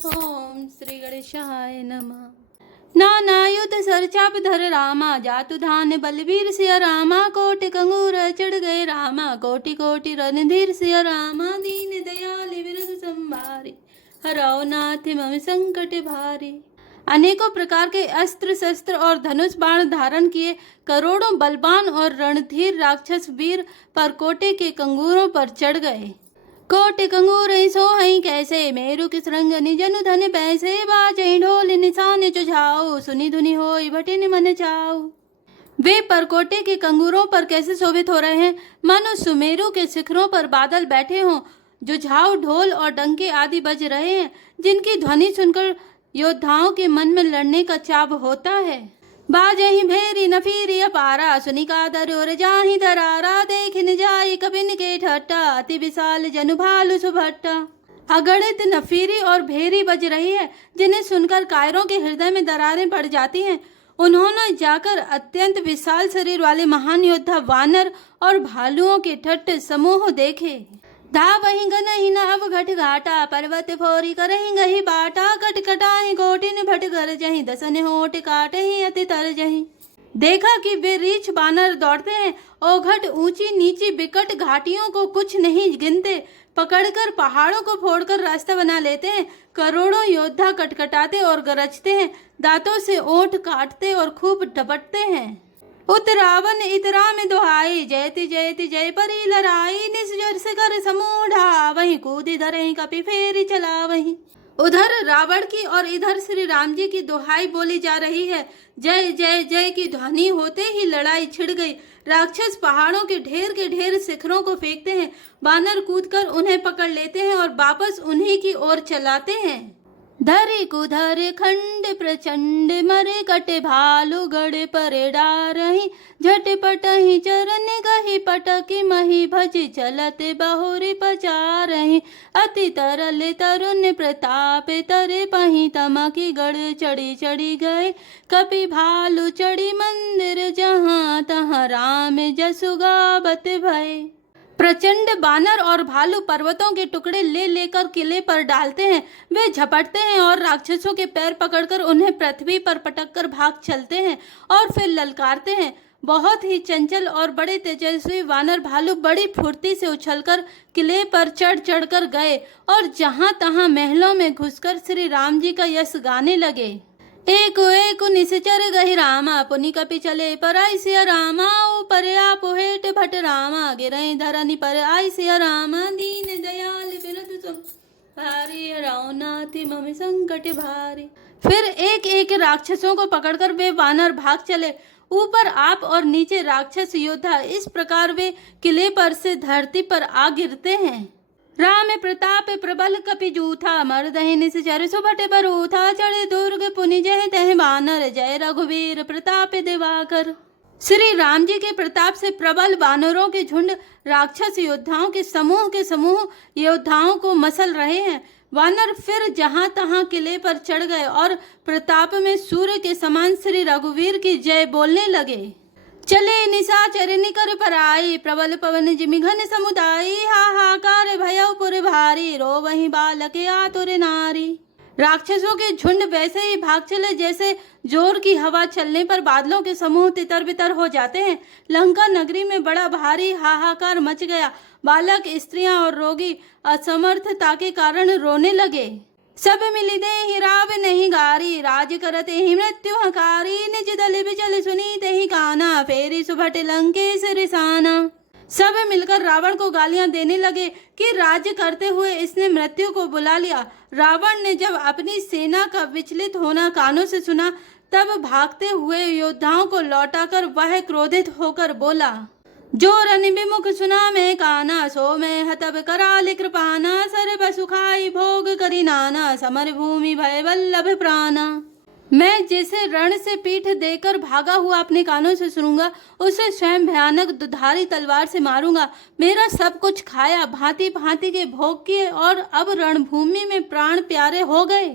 ओम श्री गणेशाय नमः। नानायुध सरचाप धर रामा, जातु धान बलबीर सिया रामा, कोटि कंगूर चढ़ गए रामा, कोटि कोटि रणधीर सिया रामा, दीन दयाल विरद संभारी, हरौ नाथ मम संकट भारी। अनेकों प्रकार के अस्त्र शस्त्र और धनुष बाण धारण किए करोड़ों बलवान और रणधीर राक्षस वीर परकोटे के कंगूरों पर चढ़ गए। कोटि कंगूर सोहई कैसे, मेरु किस रंग निजनु धन पैसे, बाजई ढोल निशान चुझाओ, सुनी धुनि होई भटिन मन चाओ। वे परकोटे के कंगूरों पर कैसे शोभित हो रहे हैं, मानो सुमेरु के शिखरों पर बादल बैठे हों। जुझाऊ ढोल और डंके आदि बज रहे हैं, जिनकी ध्वनि सुनकर योद्धाओं के मन में लड़ने का चाव होता है। बाजही भेरी नफीरी अपारा, सुनी कादर और जाहि दरारा, देखिन जाई कबिन के ठट्टा, अति विशाल जनु भालु सुभट्टा। अगणित नफीरी और भेरी बज रही है, जिन्हें सुनकर कायरों के हृदय में दरारें पड़ जाती हैं। उन्होंने जाकर अत्यंत विशाल शरीर वाले महान योद्धा वानर और भालुओं के ठट्ट समूह देखे। धावहि गनहि नाव घट घाटा, पर्वत फोरी करहि गहि बाटा, कटकटाहि कोटिन भट घर जहि, दसन होठ काटहि अति तर जहि। देखा कि वे रीछ बानर दौड़ते हैं, ओघट ऊंची नीची बिकट घाटियों को कुछ नहीं गिनते, पकड़कर पहाड़ों को फोड़कर रास्ता बना लेते हैं। करोड़ों योद्धा कटकटाते और गरजते हैं, दांतों से ओंठ काटते और खूब डपटते हैं। उत रावण इतरा में दुहाई, जयति जयति जय परी लड़ाई, निश्चर से कर समूढ़ा, वहीं कूदी धरहि कपि फेरी चला वहीं। उधर रावण की और इधर श्री राम जी की दुहाई बोली जा रही है। जय जय जय की ध्वनि होते ही लड़ाई छिड़ गई। राक्षस पहाड़ों के ढेर शिखरों को फेंकते हैं, बानर कूदकर उन्हें पकड़ लेते हैं और वापस उन्हीं की ओर चलाते हैं। धरे कुधर खंड प्रचंड, मरे कटे भालू गड़े परे डारही, झटपटहि चरण गहि पटकी मही, भजी चलते बहुरी पचारही, अति तरल तरुण प्रताप तरे पही, तमकी गढ़ चढ़ी चढ़ी गए, कपि भालू चढ़ी मंदिर, जहाँ तहाँ राम जसु गावत भय। प्रचंड बानर और भालू पर्वतों के टुकड़े ले लेकर किले पर डालते हैं। वे झपटते हैं और राक्षसों के पैर पकड़कर उन्हें पृथ्वी पर पटककर भाग चलते हैं और फिर ललकारते हैं। बहुत ही चंचल और बड़े तेजस्वी वानर भालू बड़ी फुर्ती से उछलकर किले पर चढ़ चढ़कर गए और जहां तहां महलों में घुसकर श्री राम जी का यश गाने लगे। एक एक निश्चर गहि रामा, पुनि कपि चले पर आई सिया रामा, ऊपर आप हेठ भट रामा, गिरहि धरनि पर आई सिया रामा, दीन दयाल विरद संभारी, हरौ नाथ मम संकट भारी। फिर एक एक राक्षसों को पकड़कर वे वानर भाग चले। ऊपर आप और नीचे राक्षस योद्धा, इस प्रकार वे किले पर से धरती पर आ गिरते हैं। राम प्रताप प्रबल कपि जूथा, मर्दहि निश्चर सुभट बरूथा, चढ़े दुर्ग पुनि जय तह बानर, जय रघुवीर प्रताप दिवाकर। श्री राम जी के प्रताप से प्रबल वानरों के झुंड राक्षस योद्धाओं के समूह योद्धाओं को मसल रहे हैं। वानर फिर जहां तहां किले पर चढ़ गए और प्रताप में सूर्य के समान श्री रघुवीर की जय बोलने लगे। चले निशाचर निकर पराई, प्रबल पवन जिमि घन समुदायी, हाहाकार भयउ पुर भारी, रोवहि बालक आतुर नारी। राक्षसों के झुंड वैसे ही भाग चले जैसे जोर की हवा चलने पर बादलों के समूह तितर बितर हो जाते हैं। लंका नगरी में बड़ा भारी हाहाकार मच गया। बालक, स्त्रियां और रोगी असमर्थता के कारण रोने लगे। सब मिली दे राव नहीं गारी, राज करते ही मृत्यु हकारी, निज दल बिचल सुनी ते काना, फेरी सुभट लंकेश रिसाना। सब मिलकर रावण को गालियां देने लगे कि राज्य करते हुए इसने मृत्यु को बुला लिया। रावण ने जब अपनी सेना का विचलित होना कानों से सुना, तब भागते हुए योद्धाओं को लौटाकर वह क्रोधित होकर बोला, जो रन विमुख सुना मैं काना, सो मैं हतब कराल कृपाना, सर्व सुखाई भोग करी नाना, समर भूमि भय वल्लभ प्राणा। मैं जिसे रण से पीठ देकर भागा हुआ अपने कानों से सुनूंगा, उसे स्वयं भयानक दुधारी तलवार से मारूंगा। मेरा सब कुछ खाया, भांति भांति के भोग किए और अब रणभूमि में प्राण प्यारे हो गए।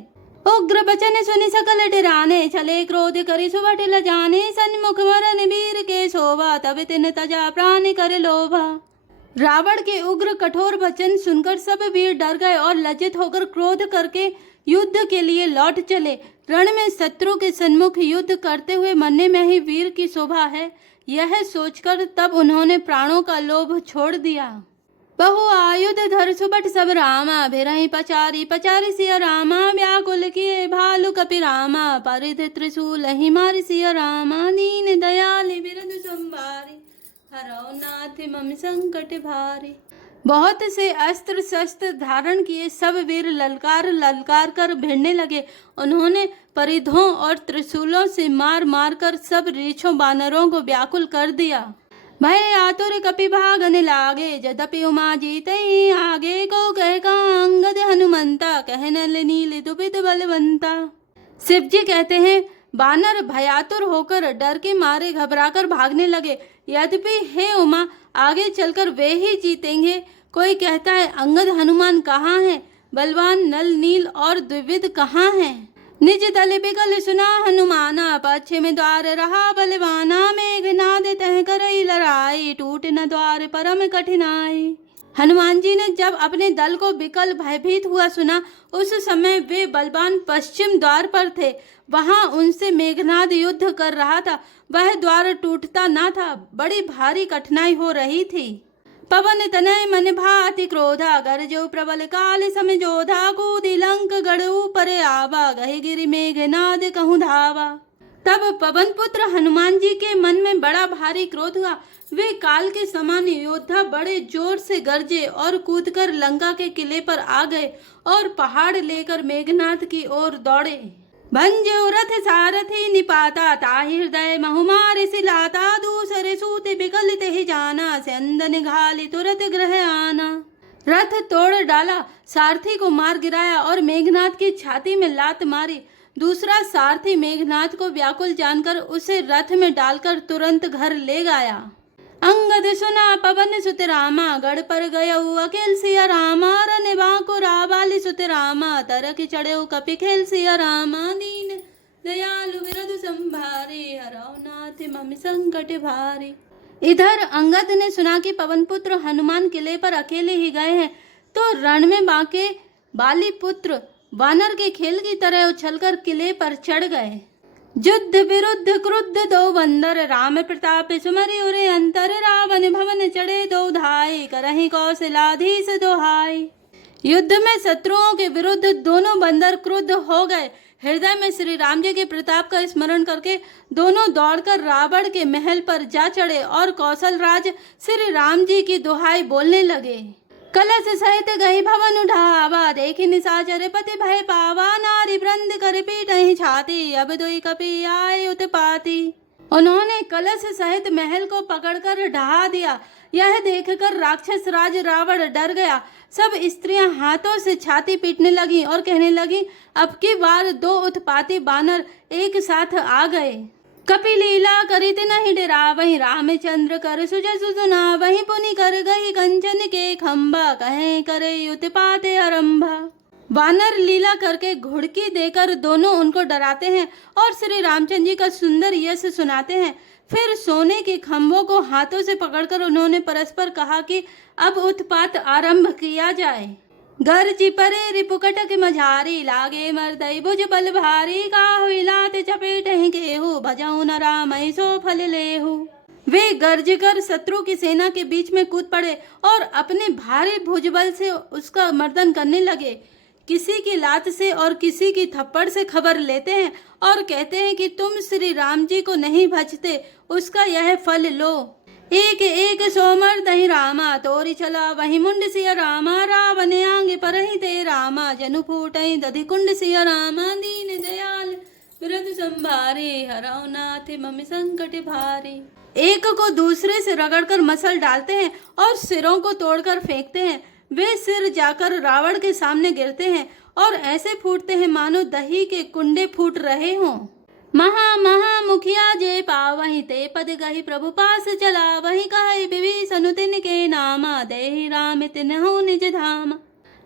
उग्र बचन सुनि सकल डराने, चले क्रोध करी सुभट लजाने, सन्मुख मरन वीर के शोभा, तब तिन तजा प्राण कर लोभा। रावण के उग्र कठोर वचन सुनकर सब वीर डर गए और लज्जित होकर क्रोध करके युद्ध के लिए लौट चले। रण में शत्रु के सन्मुख युद्ध करते हुए मरने में ही वीर की शोभा है, यह सोचकर तब उन्होंने प्राणों का लोभ छोड़ दिया। बहु आयुध धर सुबट सब रामा, भेरहि पचारी पचारी सिया रामा, व्याकुल किए भालु कपि रामा, परिध त्रिशूल ही मारि सिया रामा, दीन दयाल बिरधु संभारी, हरौ नाथ मम संकट भारी। बहुत से अस्त्र शस्त्र धारण किए सब वीर ललकार ललकार कर भिड़ने लगे। उन्होंने परिधों और त्रिशूलों से मार मार कर सब रीछों बानरों को व्याकुल कर दिया। भय आतुर कपि भागने लागे, यद्यपि उमा जीते आगे, को कह का अंगद हनुमंता, कह नल नील दुबित बलवंता। शिव जी कहते हैं, बानर भयातुर होकर डर के मारे घबराकर भागने लगे। यद्यपि हे उमा, आगे चलकर वे ही जीतेंगे। कोई कहता है अंगद हनुमान कहाँ हैं, बलवान नल नील और द्विविध कहाँ हैं। निज दल बिगल सुना हनुमाना, पश्चिम द्वार रहा बलवाना, मेघनाद तह करई लड़ाई, टूट न द्वार परम कठिनाई। हनुमान जी ने जब अपने दल को विकल भयभीत हुआ सुना, उस समय वे बलवान पश्चिम द्वार पर थे। वहां उनसे मेघनाद युद्ध कर रहा था। वह द्वार टूटता ना था, बड़ी भारी कठिनाई हो रही थी। पवन तनय मन भाति क्रोधा, गरजो प्रबल काल समझोधा, कूदी लंक गढ़ ऊपर आवा, गहे गिरि मेघनाद कहूँ धावा। तब पवन पुत्र हनुमान जी के मन में बड़ा भारी क्रोध हुआ। वे काल के समान योद्धा बड़े जोर से गरजे और कूदकर लंका के किले पर आ गए और पहाड़ लेकर मेघनाद की ओर दौड़े। भंजो रथ सारथी निपाता, ताहि हृदय बहुमार सिलाता, दूसरे सूत बिकल तेहि जाना, स्यंदन घाली तुरत ग्रह आना। रथ तोड़ डाला, सारथी को मार गिराया और मेघनाद की छाती में लात मारी। दूसरा सारथी मेघनाद को व्याकुल जानकर उसे रथ में डालकर तुरंत घर ले गया। अंगद सुना पवन सुत रामा, गढ़ पर गयऊ अकेल सिया रामा, रन बांको रावाली सुत रामा, तरक चढ़ेऊ कपि खेल सिया रामा, दीन दयालु बिरधु संभारे, हरौ नाथ मम संकट भारे। इधर अंगद ने सुना कि पवन पुत्र हनुमान किले पर अकेले ही गए हैं, तो रण में बांके बाली पुत्र वानर के खेल की तरह उछलकर किले पर चढ़ गए। युद्ध विरुद्ध क्रुद्ध दो बंदर, राम प्रताप सुमरि उरे अंतर, रावण भवन चढ़े दो धाय, करहि कौशलाधीश दोहाय। युद्ध में शत्रुओं के विरुद्ध दोनों बंदर क्रुद्ध हो गए। हृदय में श्री राम जी के प्रताप का स्मरण करके दोनों दौड़कर रावण के महल पर जा चढ़े और कौशल राज श्री राम जी की दुहाई बोलने लगे। कलश सहित गई भवन उठावा, देखि निशाचर पति भय पावा, नारी वृंद कर पीटहि छाती, अब दुई कपि आए उत्पाती। उन्होंने कलश सहित महल को पकड़कर ढहा दिया। यह देखकर राक्षस राज रावण डर गया। सब स्त्रियां हाथों से छाती पीटने लगी और कहने लगी, अब की बार दो उत्पाती बानर एक साथ आ गए। कपिलीला करित नहीं डरा, वही रामचंद्र कर सुजय सुना, वही पुनि कर गई कंचन के खंबा, कहे करे उत्पात आरंभा। वानर लीला करके घुड़की देकर दोनों उनको डराते हैं और श्री रामचंद्र जी का सुंदर यश सुनाते हैं। फिर सोने के खंभों को हाथों से पकड़कर उन्होंने परस्पर कहा कि अब उत्पात आरंभ किया जाए। गर्जी परे रिपुकटक मझारी, लागे मर्दई भुज बल भारी, काहु लात चपेट केहू, भजऊ न रामई सो फल लेहू। वे गर्ज कर शत्रु की सेना के बीच में कूद पड़े और अपने भारी भुजबल से उसका मर्दन करने लगे। किसी की लात से और किसी की थप्पड़ से खबर लेते हैं और कहते हैं कि तुम श्री राम जी को नहीं भजते, उसका यह फल लो। एक एक सोमर दही रामा, तोरी चला वही मुंड सिया रामा, रावण आंगे पर ही ते रामा, जनु फूटई दधि कुंड सिया रामा, दीन दयाल बिरधु संभारे, हरौ नाथ मम संकट भारे। एक को दूसरे से रगड़कर मसल डालते हैं और सिरों को तोड़कर फेंकते हैं। वे सिर जाकर रावण के सामने गिरते हैं और ऐसे फूटते हैं मानो दही के कुंडे फूट रहे हों। महा महा मुखिया जे पावहि, ते पद गहि प्रभु पास चला, वही कहि विभीषण तिन के नामा, देहि राम तिन्हु निज धाम।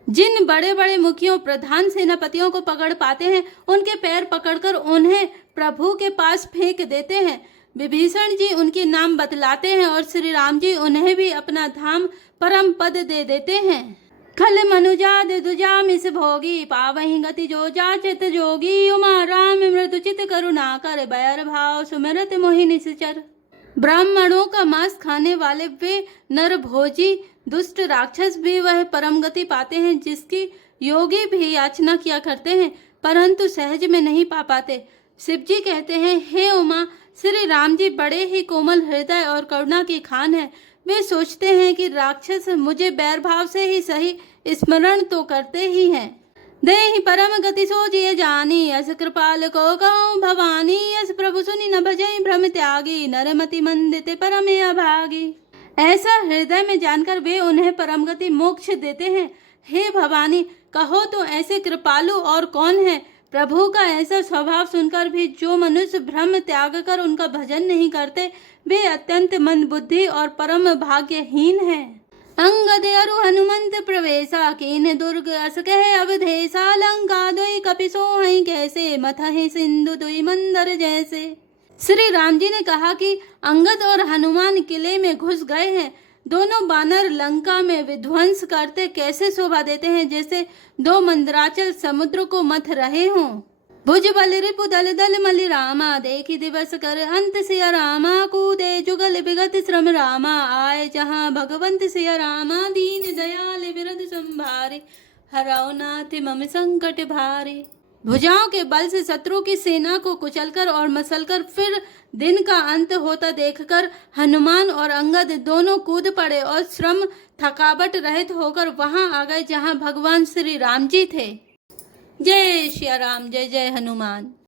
जिन बड़े बड़े मुखियों प्रधान सेनापतियों को पकड़ पाते हैं, उनके पैर पकड़कर उन्हें प्रभु के पास फेंक देते हैं। विभीषण जी उनके नाम बतलाते हैं और श्री राम जी उन्हें भी अपना धाम परम पद दे देते हैं। खल मनुजाद दुजा मिस भोगी पावहि गति जो जाचित जोगी उमा राम मृदु चित करुणा कर बैर भाव सुमिरत मोहि निश्चर। ब्राह्मणों का मांस खाने वाले वे नर भोजी दुष्ट राक्षस भी वह परम गति पाते हैं जिसकी योगी भी याचना किया करते हैं परंतु सहज में नहीं पा पाते। शिव जी कहते हैं, हे उमा, श्री राम जी बड़े ही कोमल हृदय और करुणा की खान है। वे सोचते हैं कि राक्षस मुझे बैर भाव से ही सही स्मरण तो करते ही हैं। देहि परम गति सोचिए जानी यस कृपाल को कहूँ भवानी यस प्रभु सुनि न भजई भ्रम त्यागी नरमति मंदित परम अभागी। ऐसा हृदय में जानकर वे उन्हें परम गति मोक्ष देते हैं। हे भवानी, कहो तो ऐसे कृपालु और कौन है। प्रभु का ऐसा स्वभाव सुनकर भी जो मनुष्य भ्रम त्याग कर उनका भजन नहीं करते वे अत्यंत मंदबुद्धि और परम भाग्यहीन हैं। अंगद अरु हनुमंत प्रवेशा कीन दुर्ग अस कह अवधेशा लंका दुई कपिसो हई कैसे मथहि सिंधु दुई मंदर जैसे। श्री राम जी ने कहा कि अंगद और हनुमान किले में घुस गए हैं। दोनों बानर लंका में विध्वंस करते कैसे शोभा देते हैं जैसे दो मंदराचल समुद्र को मथ रहे हों। भुज बल रिपु दल दल मलि रामा देखी दिवस कर अंत सिया रामा कूदे जुगल विगत श्रम रामा आए जहाँ भगवंत सिया रामा दीन दयाल विरद संभारे हराओ नाथ मम संकट भारे। भुजाओं के बल से शत्रु की सेना को कुचलकर और मसलकर फिर दिन का अंत होता देखकर हनुमान और अंगद दोनों कूद पड़े और श्रम थकावट रहित होकर वहां आ गए जहां भगवान श्री राम जी थे। जय श्री राम, जय जय हनुमान।